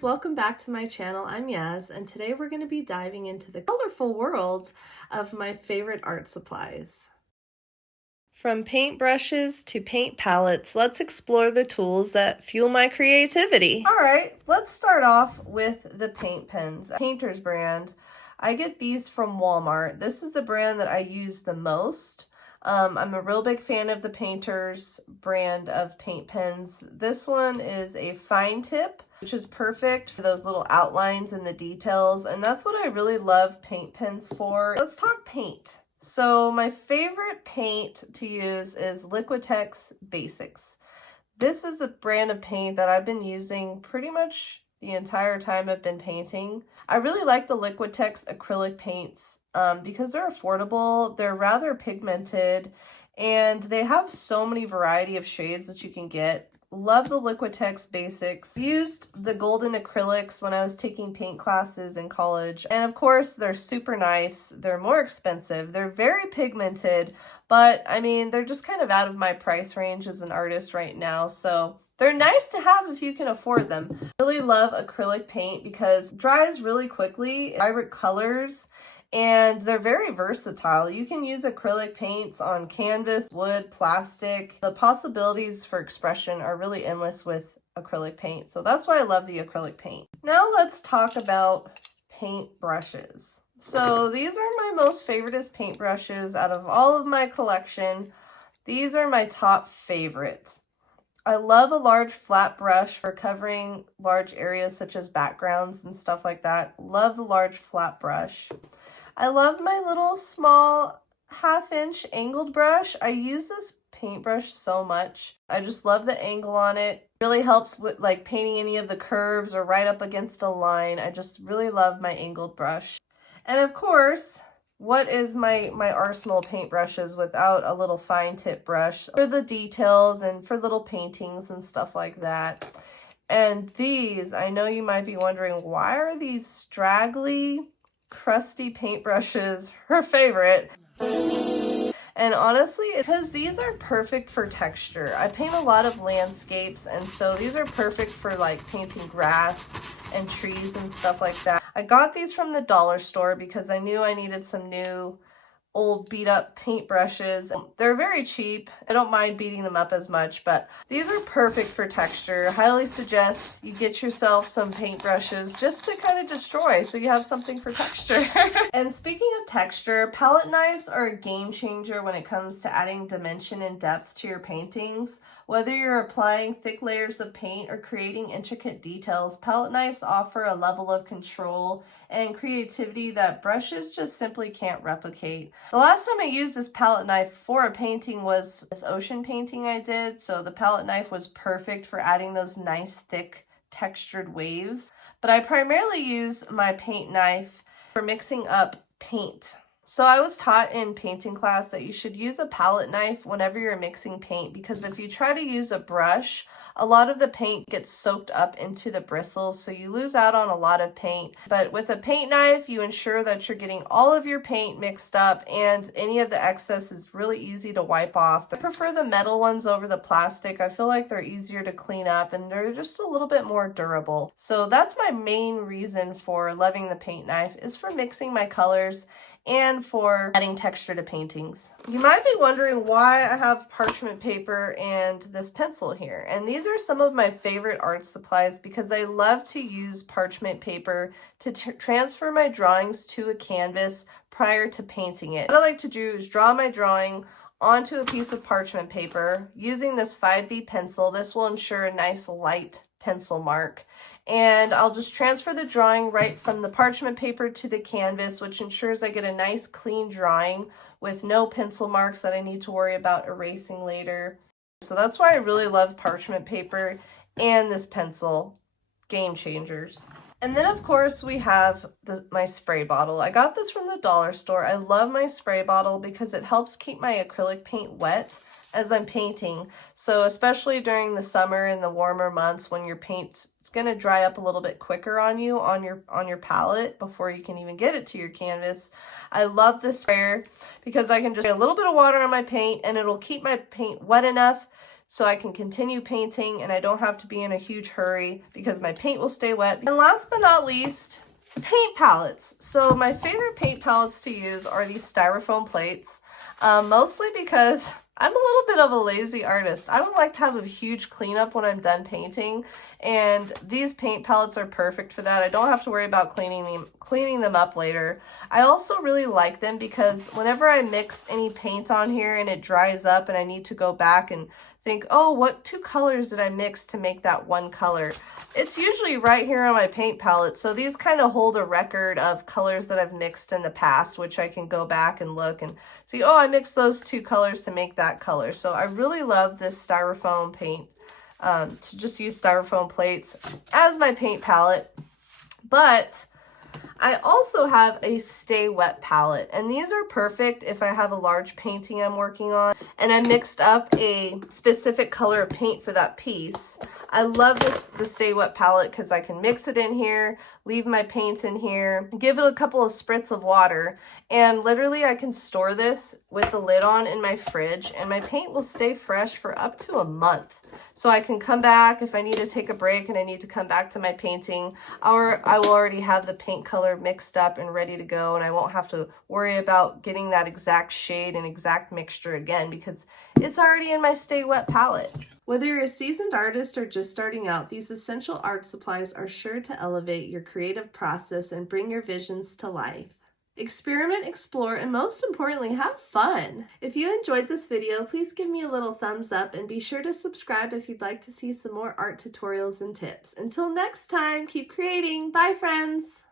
viewers, welcome back to my channel. I'm Yaz, and today we're going to be diving into the colorful world of my favorite art supplies. From paintbrushes to paint palettes, let's explore the tools that fuel my creativity. Alright, let's start off with the paint pens. Painter's brand. I get these from Walmart. This is the brand that I use the most. I'm a real big fan of the Painter's brand of paint pens. This one is a fine tip, which is perfect for those little outlines and the details, and that's what I really love paint pens for. Let's talk paint. So my favorite paint to use is Liquitex Basics. This is a brand of paint that I've been using pretty much the entire time I've been painting. I really like the Liquitex acrylic paints because they're affordable, they're rather pigmented, and they have so many variety of shades that you can get. Love the Liquitex Basics. I used the golden acrylics when I was taking paint classes in college, and of course they're super nice. They're more expensive, they're very pigmented, but I mean they're just kind of out of my price range as an artist right now, so they're nice to have if you can afford them. I really love acrylic paint because it dries really quickly, vibrant colors, and they're very versatile. You can use acrylic paints on canvas, wood, plastic. The possibilities for expression are really endless with acrylic paint, so that's why I love the acrylic paint. Now let's talk about paint brushes. So these are my most favoriteest paint brushes out of all of my collection. These are my top favorites. I love a large flat brush for covering large areas such as backgrounds and stuff like that. Love the large flat brush. I love my little small 1/2 inch angled brush. I use this paintbrush so much. I just love the angle on it. It really helps with like painting any of the curves or right up against a line. I just really love my angled brush. And of course, what is my arsenal paintbrushes without a little fine tip brush for the details and for little paintings and stuff like that. And these, I know you might be wondering, why are these straggly, crusty paintbrushes her favorite? And honestly, because these are perfect for texture. I paint a lot of landscapes, and so these are perfect for like painting grass and trees and stuff like that. I got these from the dollar store because I knew I needed some new old beat up paintbrushes. They're very cheap. I don't mind beating them up as much, but these are perfect for texture. I highly suggest you get yourself some paintbrushes just to kind of destroy so you have something for texture. And speaking of texture, palette knives are a game changer when it comes to adding dimension and depth to your paintings. Whether you're applying thick layers of paint or creating intricate details, palette knives offer a level of control and creativity that brushes just simply can't replicate. The last time I used this palette knife for a painting was this ocean painting I did, so the palette knife was perfect for adding those nice thick textured waves. But I primarily use my paint knife for mixing up paint. So I was taught in painting class that you should use a palette knife whenever you're mixing paint, because if you try to use a brush, a lot of the paint gets soaked up into the bristles, so you lose out on a lot of paint. But with a paint knife, you ensure that you're getting all of your paint mixed up, and any of the excess is really easy to wipe off. I prefer the metal ones over the plastic. I feel like they're easier to clean up and they're just a little bit more durable. So that's my main reason for loving the paint knife, is for mixing my colors and for adding texture to paintings. You might be wondering why I have parchment paper and this pencil here. And these are some of my favorite art supplies because I love to use parchment paper to transfer my drawings to a canvas prior to painting it. What I like to do is draw my drawing onto a piece of parchment paper using this 5B pencil. This will ensure a nice light pencil mark, and I'll just transfer the drawing right from the parchment paper to the canvas, which ensures I get a nice clean drawing with no pencil marks that I need to worry about erasing later. So that's why I really love parchment paper and this pencil. Game changers. And then of course we have my spray bottle. I got this from the dollar store. I love my spray bottle because it helps keep my acrylic paint wet as I'm painting. So especially during the summer and the warmer months when your paint is going to dry up a little bit quicker on you on your palette before you can even get it to your canvas. I love this sprayer because I can just spray a little bit of water on my paint and it'll keep my paint wet enough so I can continue painting and I don't have to be in a huge hurry because my paint will stay wet. And last but not least, paint palettes. So my favorite paint palettes to use are these styrofoam plates, mostly because I'm a little bit of a lazy artist. I don't like to have a huge cleanup when I'm done painting, and these paint palettes are perfect for that. I don't have to worry about cleaning them up later. I also really like them because whenever I mix any paint on here and it dries up and I need to go back and think, oh, what 2 colors did I mix to make that one color? It's usually right here on my paint palette. So these kind of hold a record of colors that I've mixed in the past, which I can go back and look and see, oh, I mixed those 2 colors to make that color. So I really love this styrofoam paint, to just use styrofoam plates as my paint palette. But I also have a Stay Wet palette, and these are perfect if I have a large painting I'm working on and I mixed up a specific color of paint for that piece. I love the Stay Wet palette because I can mix it in here, leave my paint in here, give it a couple of spritz of water, and literally I can store this with the lid on in my fridge, and my paint will stay fresh for up to a month. So I can come back if I need to take a break and I need to come back to my painting, or I will already have the paint color mixed up and ready to go, and I won't have to worry about getting that exact shade and exact mixture again because it's already in my Stay Wet palette. Whether you're a seasoned artist or just starting out, these essential art supplies are sure to elevate your creative process and bring your visions to life. Experiment, explore, and most importantly, have fun. If you enjoyed this video, please give me a little thumbs up and be sure to subscribe if you'd like to see some more art tutorials and tips. Until next time, keep creating. Bye, friends.